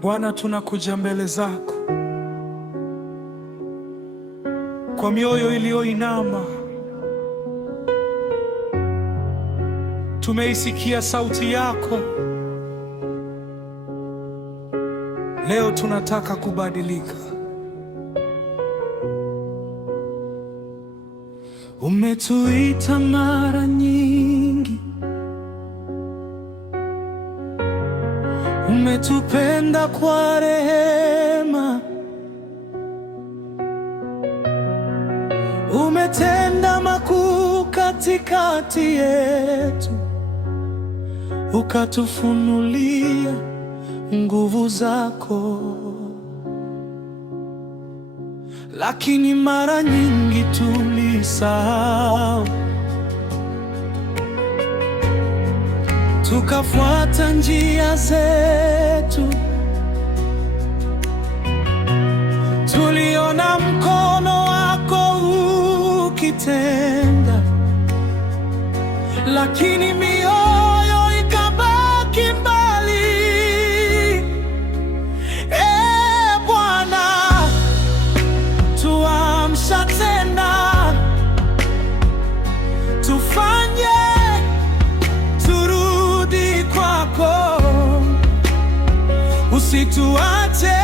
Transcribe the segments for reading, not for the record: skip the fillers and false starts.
Bwana, tunakuja mbele zako kwa mioyo iliyoinama. Tumeisikia sauti yako. Leo tunataka kubadilika. Umetuita mara nyingi, umetupenda kwa rehema, umetenda makuu katikati yetu, ukatufunulia nguvu zako. Lakini mara nyingi tulisahau, tukafuata njia zetu. Tuliona mkono wako ukitenda, lakini mioyo ikabaki mbali. Bwana, tuamsha tena, tufanye turudi kwako. Usituache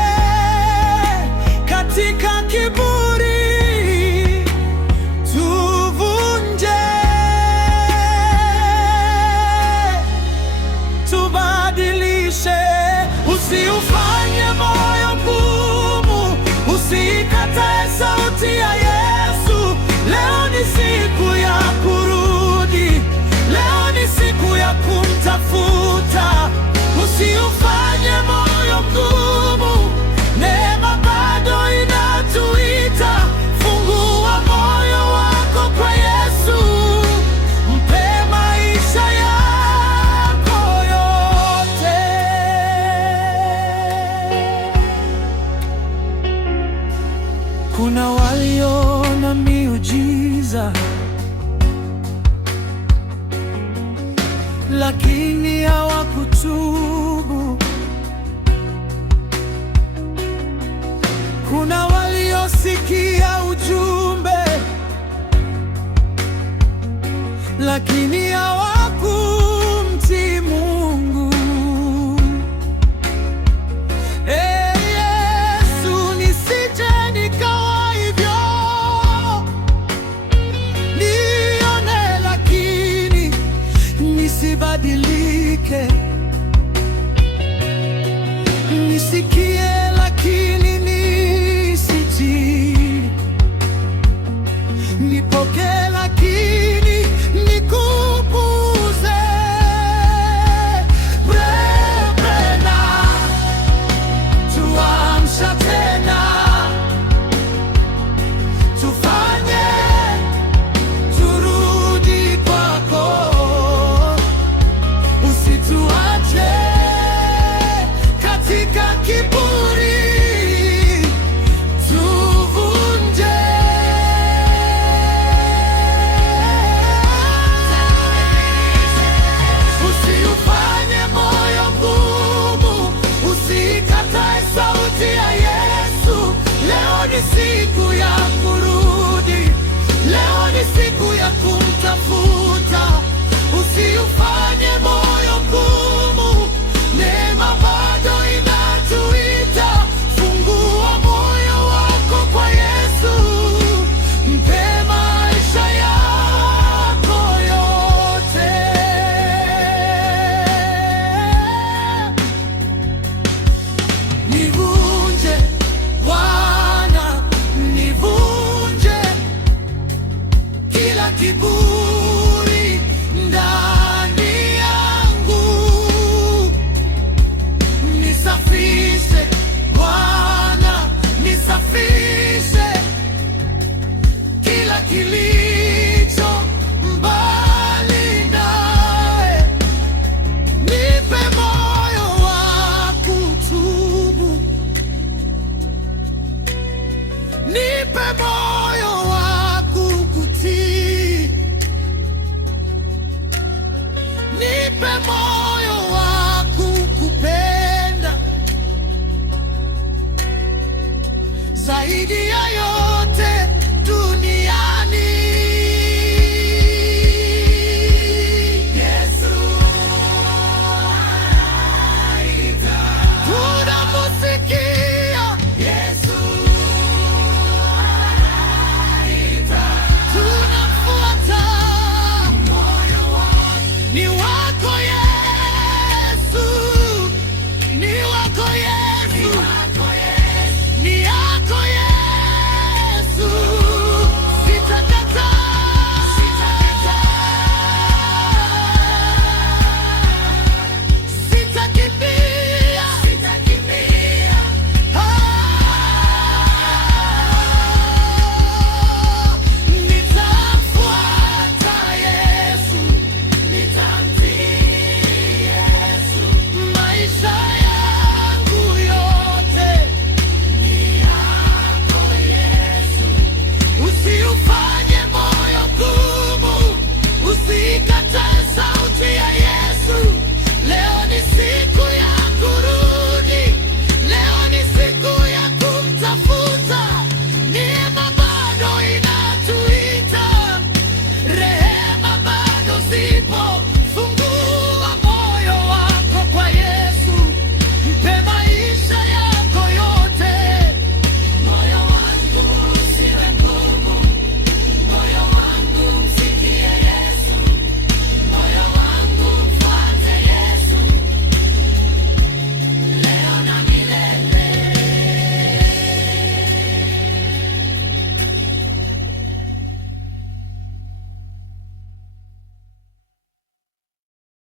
katika kiburi, tuvunje, tubadilishe. Usiufanye moyo mgumu, usikatae sauti ya Yesu. Leo ni siku ya kurudi, leo ni siku ya kumtafuta. Usiufanye moyo mgumu, neema bado inatuita. Fungua moyo wako kwa Yesu, mpe maisha yako yote. Kuna waliona miujiza lakini hawakutubu. Kuna waliosikia ujumbe lakini hawakumtii Mungu. Yesu, nisije nikawa hivyo. Nione lakini nisibadilike, nisikie lakini nisitii, nipokee lakini nikupuuze. Bwana, tuamsha tena, tufanye turudi kwako. Usituache katika kiburi, tuvunje. Usiufanye moyo mgumu, usikatae sauti ya Yesu. Leo ni siku ya kurudi, leo ni siku ya kumtafuta. Usiufanye moyo mgumu, neema bado inatuita. Fungua moyo wako kwa Yesu, mpe maisha yako yote. Nivunje Bwana, nivunje kila kiburi ndani yangu. Nisafishe Bwana, nisafishe kila kilicho mbali nawe. Nipe moyo wa kutubu, nipe moyo wa kukutii, nipe moyo